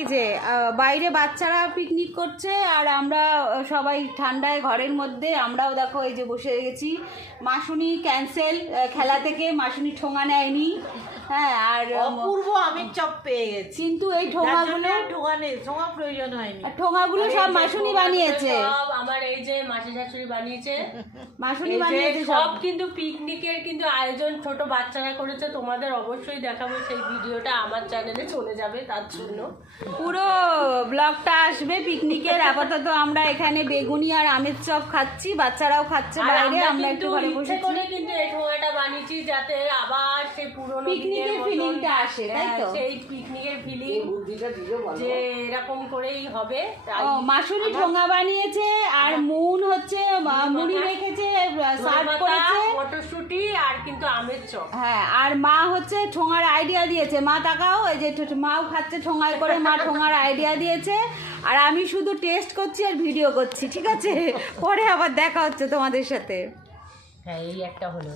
এই যে বাইরে বাচ্চারা পিকনিক করছে আর আমরা সবাই ঠান্ডায় ঘরের মধ্যে। আমরাও দেখো এই যে বসে গেছি। মাসুনি ক্যান্সেল খেলা থেকে, মাসুনি ঠোঙা নেয়নি। হ্যাঁ, আর অপূর্ব আমির চপ পেয়ে গেছি, কিন্তু এই ঠোঙাগুলো ঠোঙা প্রয়োজন হয়নি। ঠোঙাগুলো সব মাসুনি বানিয়েছে, সব আমার এই যে মাসি শাশুড়ি বানিয়েছে, মাসুনি বানিয়েছে সব। কিন্তু পিকনিকের কিন্তু আয়োজন ছোট বাচ্চারা করেছে। তোমাদের অবশ্যই দেখাবো, সেই ভিডিওটা আমার চ্যানেলে চলে যাবে, তার জন্য পুরো ব্লগটা আসবে পিকনিকের। আপাতত আমরা এখানে বেগুনি আর আমের চপ খাচ্ছি, বাচ্চারাও খাচ্ছে বাইরে, আমরা একটু ঘরে বসে করে কিন্তু এই ঠোঙাটা বানিয়েছি যাতে আবার সেই পুরোনো পিকনিকের ফিলিংটা আসে, তাই তো? সেই পিকনিকের ফিলিং যে এরকম করেই হবে। মাসুরি ঠোঙা বানিয়েছে আর মুন হচ্ছে মুড়ি রেখেছে, সার্ভ করেছে মটরশুঁটি আর কিন্তু আমের চপ। হ্যাঁ, আর মা হচ্ছে ঠোঙার আইডিয়া দিয়েছে। মা তাকাও, এই যে মাও খাচ্ছে ঠোঙায় করে, মা ঠোঙার আইডিয়া দিয়েছে। আর আমি শুধু টেস্ট করছি আর ভিডিও করছি, ঠিক আছে? পরে আবার দেখা হচ্ছে তোমাদের সাথে। হ্যাঁ, এই একটা হলো।